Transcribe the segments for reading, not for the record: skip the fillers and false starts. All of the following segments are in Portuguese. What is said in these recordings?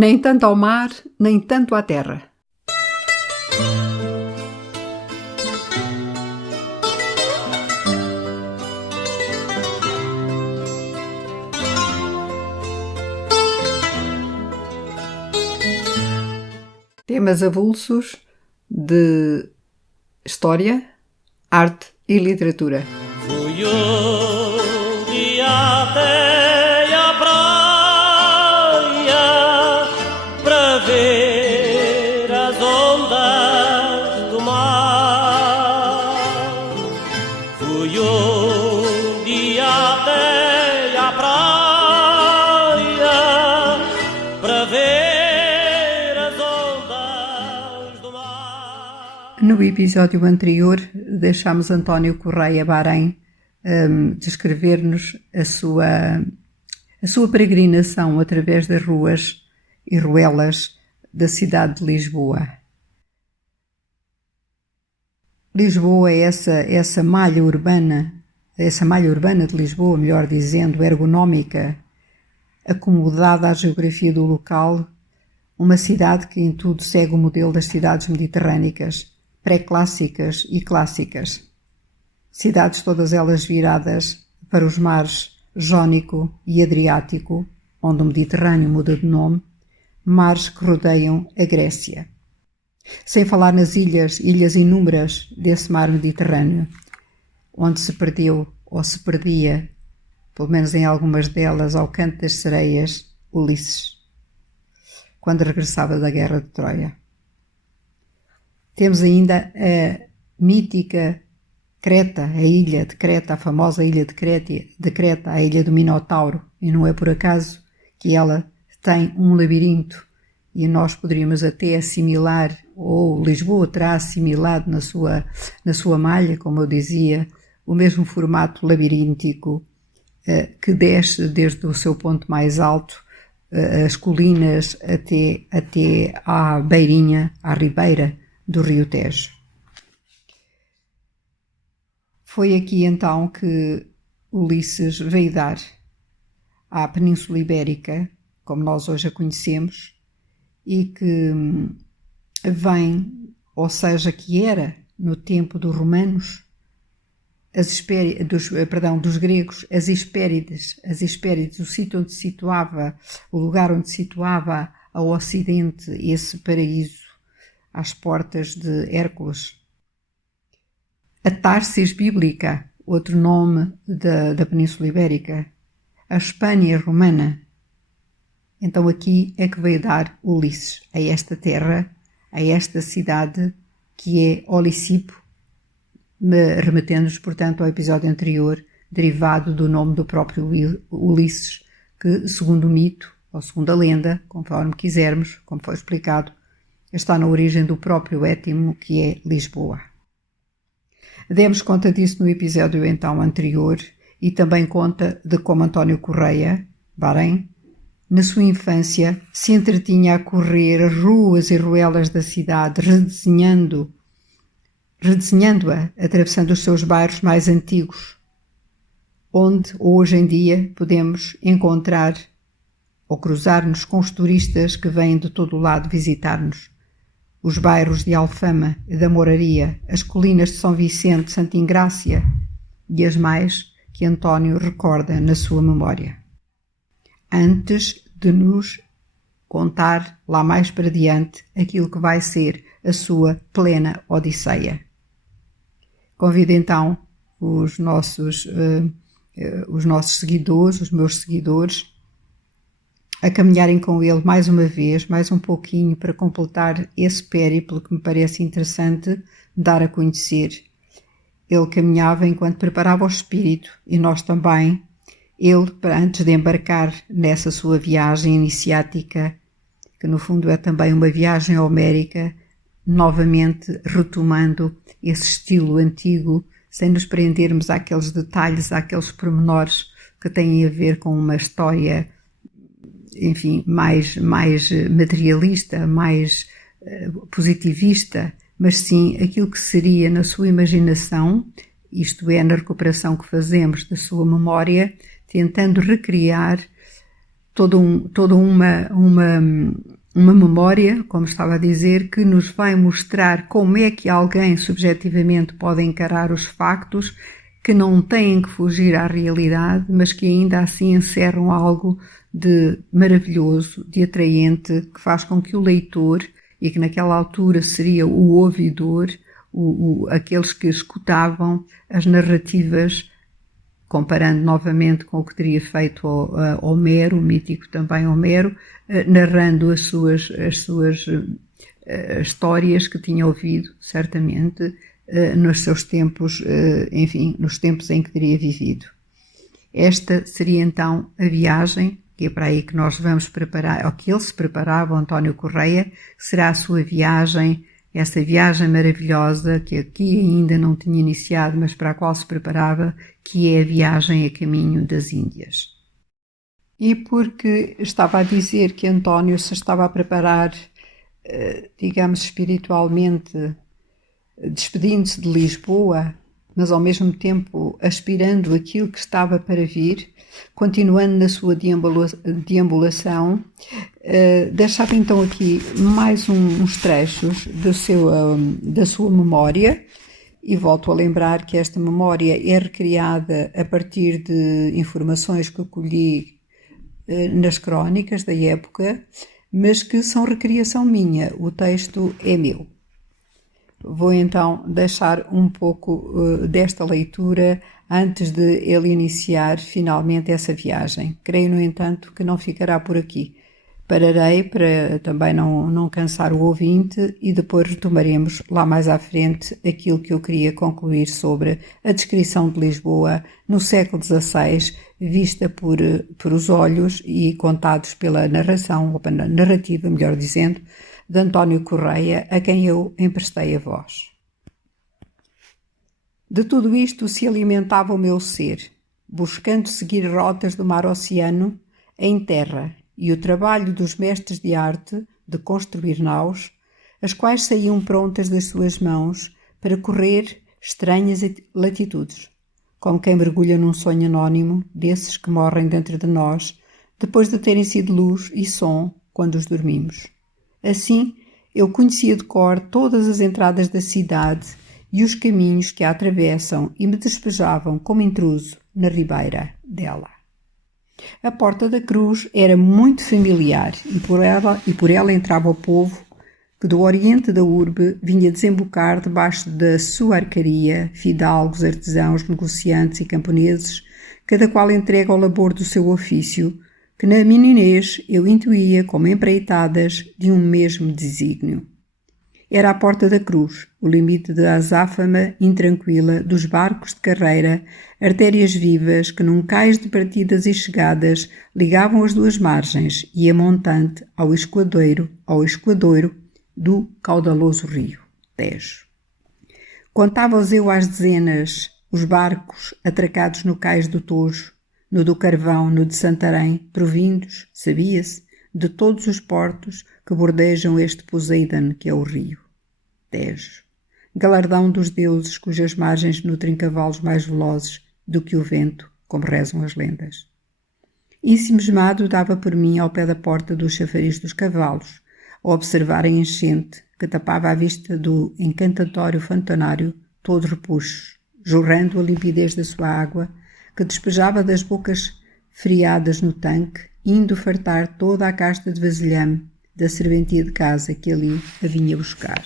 Nem tanto ao mar, nem tanto à terra. Temas avulsos de história, arte e literatura. Fui um dia até à praia para ver as ondas do mar. Fui um dia até à praia para ver as ondas do mar. No episódio anterior, deixámos António Correia Bahrein descrever-nos a sua peregrinação através das ruas e ruelas da cidade de Lisboa. Lisboa é essa malha urbana de Lisboa, melhor dizendo, ergonómica, acomodada à geografia do local, uma cidade que em tudo segue o modelo das cidades mediterrânicas, pré-clássicas e clássicas. Cidades todas elas viradas para os mares Jónico e Adriático, onde o Mediterrâneo muda de nome, mares que rodeiam a Grécia. Sem falar nas ilhas inúmeras desse mar Mediterrâneo, onde se perdeu ou se perdia, pelo menos em algumas delas, ao canto das sereias, Ulisses, quando regressava da Guerra de Troia. Temos ainda a mítica Creta, a ilha de Creta, a famosa ilha de Creta, a ilha do Minotauro, e não é por acaso que ela tem um labirinto, e nós poderíamos até assimilar, ou Lisboa terá assimilado na sua malha, como eu dizia, o mesmo formato labiríntico que desce desde o seu ponto mais alto, as colinas até à beirinha, à ribeira do Rio Tejo. Foi aqui então que Ulisses veio dar à Península Ibérica, como nós hoje a conhecemos, e que vem, ou seja, que era no tempo dos romanos, dos gregos, as Hespérides, o sítio onde situava, o lugar onde situava ao ocidente esse paraíso às portas de Hércules. A Társis bíblica, outro nome da Península Ibérica, a Espanha romana. Então aqui é que veio dar Ulisses a esta terra, a esta cidade que é Olisipo, remetendo-nos, portanto, ao episódio anterior, derivado do nome do próprio Ulisses, que, segundo o mito, ou segundo a lenda, conforme quisermos, como foi explicado, está na origem do próprio étimo que é Lisboa. Demos conta disso no episódio então anterior e também conta de como António Correia, Bahrein, na sua infância se entretinha a correr as ruas e ruelas da cidade, redesenhando-a, atravessando os seus bairros mais antigos, onde hoje em dia podemos encontrar ou cruzar-nos com os turistas que vêm de todo o lado visitar-nos. Os bairros de Alfama e da Moraria, as colinas de São Vicente, Santa Ingrácia e as mais que António recorda na sua memória. Antes de nos contar lá mais para diante aquilo que vai ser a sua plena odisseia. Convido então os nossos seguidores, os meus seguidores, a caminharem com ele mais uma vez, mais um pouquinho, para completar esse périplo que me parece interessante dar a conhecer. Ele caminhava enquanto preparava o espírito, e nós também. Ele, antes de embarcar nessa sua viagem iniciática, que no fundo é também uma viagem homérica, novamente retomando esse estilo antigo, sem nos prendermos àqueles detalhes, àqueles pormenores que têm a ver com uma história, enfim, mais materialista, mais positivista, mas sim aquilo que seria na sua imaginação, isto é, na recuperação que fazemos da sua memória, tentando recriar toda uma memória, como estava a dizer, que nos vai mostrar como é que alguém subjetivamente pode encarar os factos que não têm que fugir à realidade, mas que ainda assim encerram algo de maravilhoso, de atraente, que faz com que o leitor, e que naquela altura seria o ouvidor, aqueles que escutavam as narrativas, comparando novamente com o que teria feito Homero, o mítico também Homero, narrando as suas histórias que tinha ouvido, certamente, nos seus tempos, enfim, nos tempos em que teria vivido. Esta seria então a viagem, que é para aí que nós vamos preparar, ou que ele se preparava, o António Correia, será a sua viagem, essa viagem maravilhosa que aqui ainda não tinha iniciado, mas para a qual se preparava, que é a viagem a caminho das Índias. E porque estava a dizer que António se estava a preparar, digamos, espiritualmente, despedindo-se de Lisboa, mas ao mesmo tempo aspirando aquilo que estava para vir, continuando na sua deambulação, deixava então aqui mais uns trechos da sua memória, e volto a lembrar que esta memória é recriada a partir de informações que eu colhi nas crónicas da época, mas que são recriação minha, o texto é meu. Vou então deixar um pouco desta leitura antes de ele iniciar finalmente essa viagem. Creio, no entanto, que não ficará por aqui. Pararei para também não cansar o ouvinte e depois retomaremos lá mais à frente aquilo que eu queria concluir sobre a descrição de Lisboa no século XVI, vista por os olhos e contados pela narração, ou pela narrativa, melhor dizendo, de António Correia, a quem eu emprestei a voz. De tudo isto se alimentava o meu ser, buscando seguir rotas do mar-oceano em terra, e o trabalho dos mestres de arte de construir naus, as quais saíam prontas das suas mãos para correr estranhas latitudes, como quem mergulha num sonho anónimo desses que morrem dentro de nós, depois de terem sido luz e som quando os dormimos. Assim, eu conhecia de cor todas as entradas da cidade e os caminhos que a atravessam e me despejavam como intruso na ribeira dela. A Porta da Cruz era muito familiar e por ela entrava o povo que do oriente da urbe vinha desembocar debaixo da sua arcaria, fidalgos, artesãos, negociantes e camponeses, cada qual entregue ao labor do seu ofício, que na meninez eu intuía como empreitadas de um mesmo desígnio. Era a Porta da Cruz, o limite da azáfama intranquila dos barcos de carreira, artérias vivas que num cais de partidas e chegadas ligavam as duas margens e a montante ao escoadoiro do caudaloso rio Tejo. Contava-os eu às dezenas os barcos atracados no cais do Tojo, no do Carvão, no de Santarém, provindos, sabia-se, de todos os portos que bordejam este Poseidon que é o rio Tejo, galardão dos deuses cujas margens nutrem cavalos mais velozes do que o vento, como rezam as lendas. Ensimismado dava por mim ao pé da porta do chafariz dos cavalos, a observar a enchente que tapava a vista do encantatório fontanário todo repuxo, jorrando a limpidez da sua água, que despejava das bocas friadas no tanque, indo fartar toda a casta de vasilhame da serventia de casa que ali a vinha buscar.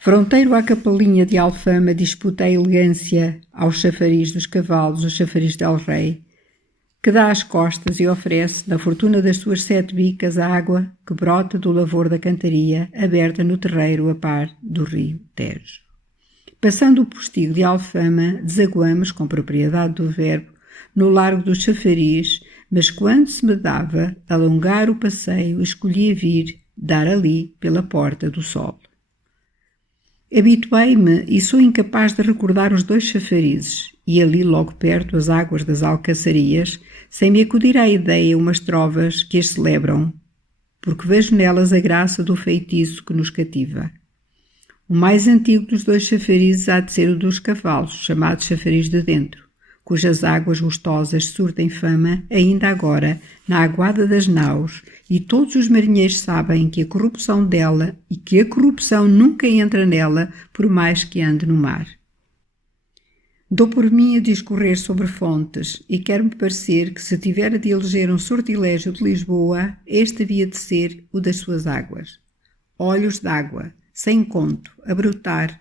Fronteiro à capelinha de Alfama disputa a elegância ao chafariz dos cavalos, o chafariz del Rei, que dá as costas e oferece, na fortuna das suas 7 bicas, a água que brota do lavor da cantaria, aberta no terreiro a par do rio Tejo. Passando o postigo de Alfama, desaguamos, com propriedade do verbo, no largo do chafariz, mas quando se me dava alongar o passeio, escolhia vir dar ali pela Porta do Sol. Habituei-me e sou incapaz de recordar os 2 chafarizes, e ali logo perto as águas das alcaçarias, sem me acudir à ideia umas trovas que as celebram, porque vejo nelas a graça do feitiço que nos cativa. O mais antigo dos 2 chafarizes há de ser o dos cavalos, chamado chafariz de dentro, cujas águas gostosas surtem fama ainda agora na aguada das naus, e todos os marinheiros sabem que a corrupção dela e que a corrupção nunca entra nela, por mais que ande no mar. Dou por mim a discorrer sobre fontes, e quer-me parecer que se tivera de eleger um sortilégio de Lisboa, este havia de ser o das suas águas. Olhos d'água, sem conto, a brotar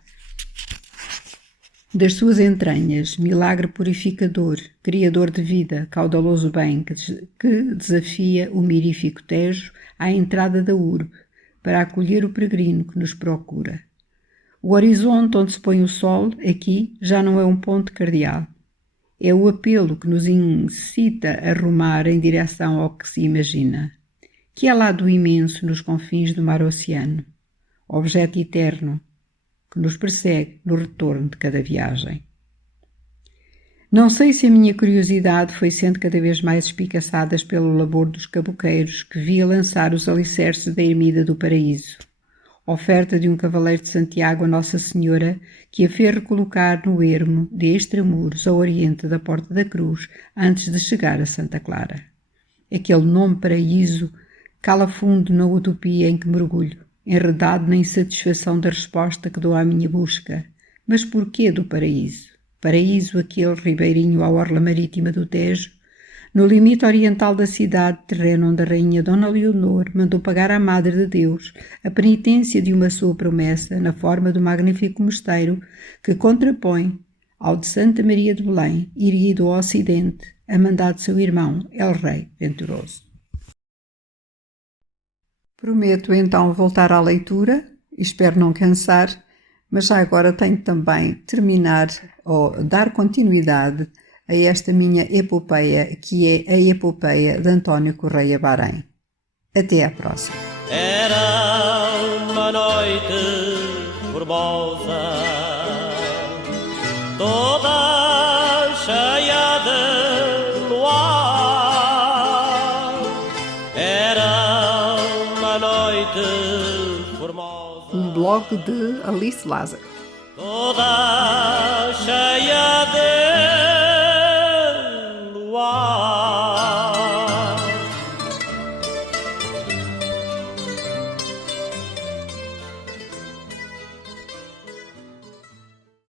das suas entranhas, milagre purificador, criador de vida, caudaloso bem, que desafia o mirífico Tejo à entrada da urbe, para acolher o peregrino que nos procura. O horizonte onde se põe o sol, aqui, já não é um ponto cardeal. É o apelo que nos incita a rumar em direção ao que se imagina. Que é lá do imenso nos confins do mar-oceano, objeto eterno, que nos persegue no retorno de cada viagem. Não sei se a minha curiosidade foi sendo cada vez mais espicaçada pelo labor dos caboqueiros que via lançar os alicerces da ermida do paraíso, oferta de um cavaleiro de Santiago a Nossa Senhora que a fez recolocar no ermo de Extramuros, a oriente da Porta da Cruz, antes de chegar a Santa Clara. Aquele nome paraíso cala fundo na utopia em que mergulho, enredado na insatisfação da resposta que dou à minha busca. Mas porquê do paraíso? Paraíso, aquele ribeirinho à orla marítima do Tejo, no limite oriental da cidade, terreno onde a rainha Dona Leonor mandou pagar à Madre de Deus a penitência de uma sua promessa na forma do magnífico mosteiro que contrapõe ao de Santa Maria de Belém, erguido ao ocidente, a mandado de seu irmão, El Rei Venturoso. Prometo então voltar à leitura, espero não cansar, mas já agora tenho também terminar ou dar continuidade a esta minha epopeia, que é a epopeia de António Correia Barém. Até à próxima. Era uma noite formosa, toda cheia de luar. Era uma noite formosa. Um blog de Alice Lázaro. Toda cheia de luar.